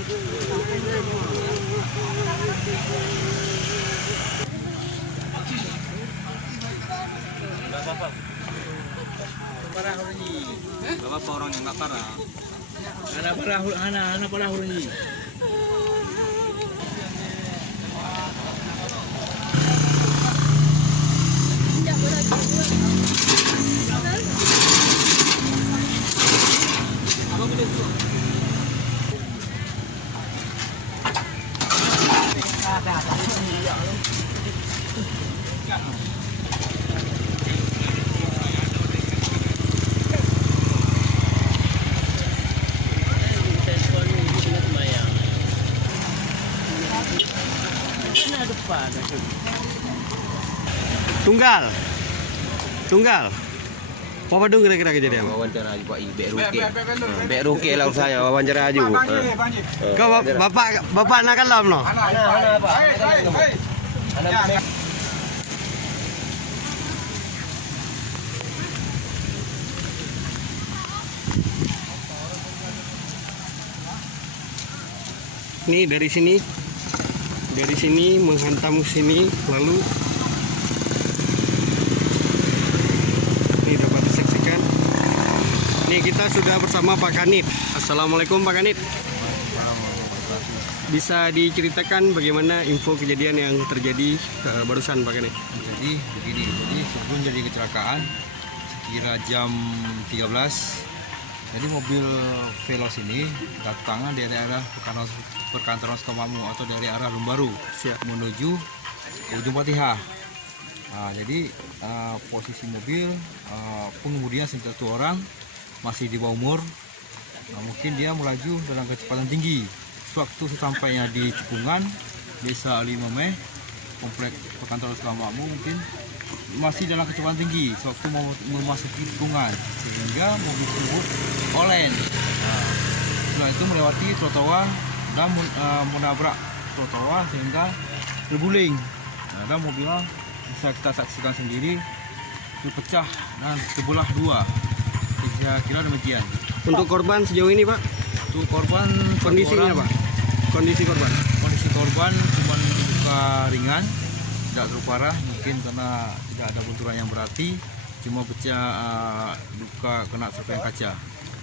Gak apa-apa orang yang nggak parah. Anak parah ini. Tunggal. Apa dong kira-kira kejadian? Wawancara aja Pak Bek Ruki lah saya wawancara aja. Kau bapak nak kalam no? Anak Pak. Ini dari sini menghantam sini, lalu ini dapat disaksikan. Ini kita sudah bersama Pak Kanit. Assalamualaikum Pak Kanit. Bisa diceritakan bagaimana info kejadian yang terjadi barusan Pak Kanit? Jadi begini, sebelum jadi kecelakaan sekira jam 13, jadi mobil Veloz ini datangnya dari arah perkantoran Sukamanu atau dari arah Lumbaru menuju ujung Patihah. Nah, jadi posisi mobil pengemudinya satu orang masih di bawah umur. Nah, mungkin dia melaju dengan kecepatan tinggi. Sewaktu sampainya di Cekungan, Desa 5 Mei, komplek perkantoran Sukamanu, mungkin masih dalam kecepatan tinggi sewaktu mau memasuki tikungan, sehingga mobil tersebut oleng. Nah, setelah itu melewati trotoar dan menabrak trotoar sehingga terguling. Nah, dan mobilnya bisa kita saksikan sendiri terpecah dan terbelah dua. Saya kira demikian. Untuk korban sejauh ini Pak? Untuk korban Kondisinya Pak? Kondisi korban cuma luka ringan, tidak terlalu parah, mungkin karena tidak ada benturan yang berarti, cuma pecah luka kena serpihan kaca.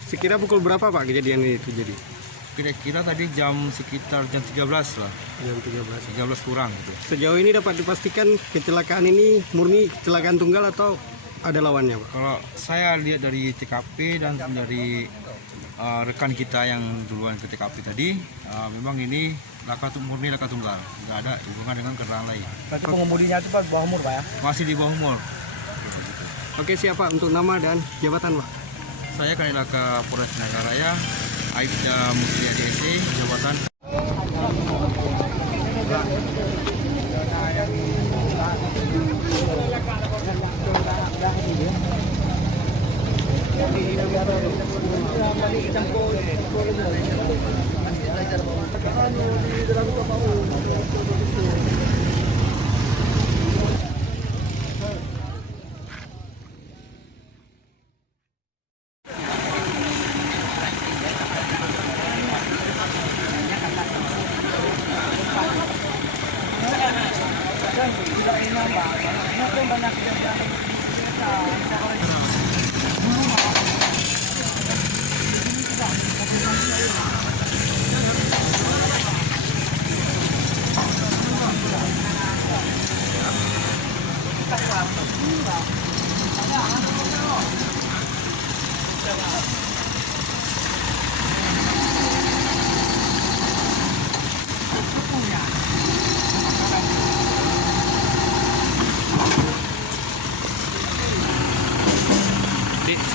Sekira pukul berapa Pak kejadian ini terjadi? Kira-kira tadi sekitar jam 13 lah. Jam 13 kurang gitu. Sejauh ini dapat dipastikan kecelakaan ini murni kecelakaan tunggal atau ada lawannya Pak? Kalau saya lihat dari TKP dan dari rekan kita yang duluan ke TKP tadi, memang ini murni laka tunggal, nggak ada hubungan dengan kendaraan lain. Berarti pengemudinya itu Pak bawah umur Pak ya? Masih di bawah umur. Oke siap Pak, untuk nama dan jabatan Pak? Saya Kanilaka Polres Nagaraya, Aibda Muslia DC, jabatan.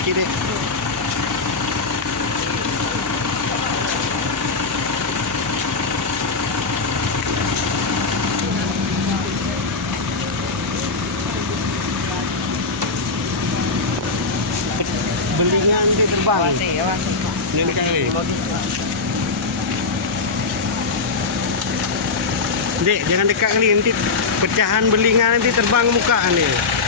Kiri. Belingan di terbang. Ini kali. Dek, jangan dekat kali nanti pecahan belingan nanti terbang muka nih.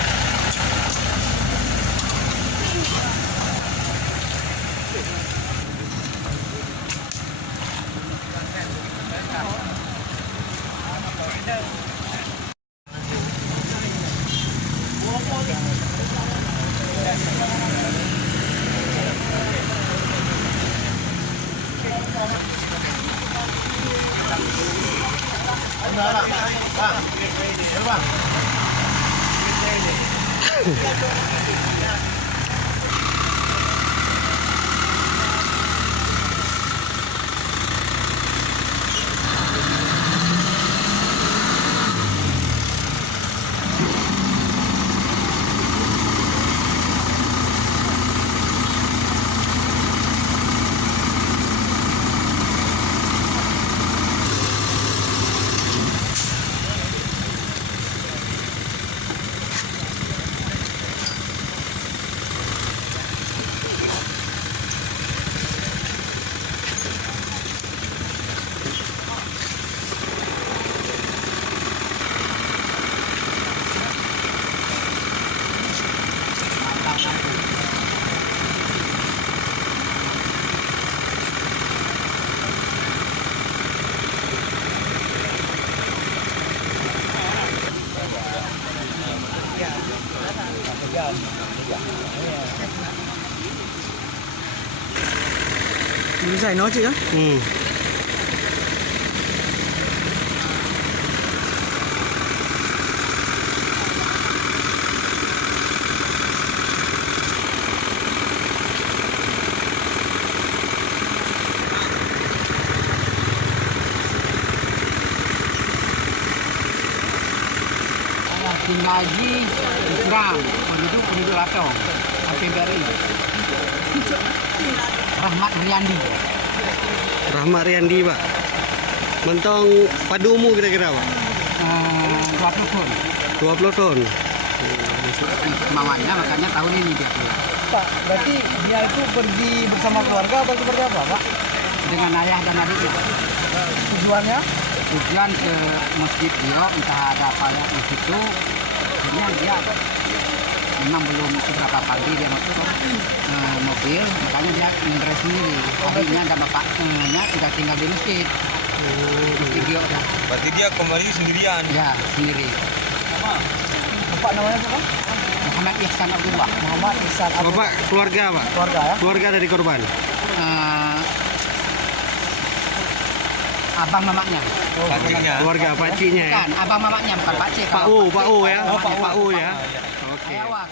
Bisa nó chị á. Ừ. Tinggal lagi kurang penduduk Latong. Sampai dari Rahmat Riyandi. Rahmat Riyandi, Pak. Mentong padumu kira-kira, Pak? 20 tahun. 20 ton. Mamanya makanya tahun ini dia pulang. Pak, berarti dia itu pergi bersama keluarga atau seperti apa, Pak? Dengan ayah dan adiknya. Tujuannya? Tujuan ke masjid dia, entah ada apa ya di situ. Akhirnya dia memang belum seberapa pagi dia masuk mobil, makanya dia ngendres sendiri. Adiknya dan bapaknya sudah tinggal di masjid. Masjid dia. Berarti dia kembali sendirian. Ya, sendiri. Bapak namanya siapa? Muhammad Ihsan Abdullah. Muhammad Ihsan Abdullah. Bapak keluarga, Pak? Keluarga ya? Keluarga dari korban? Abang mamanya. Pakciknya. Keluarga pakciknya ya? Bukan, abang mamanya bukan pakcik. Pak U ya? Oh, Pak U. Pak U ya? Oke. Kalau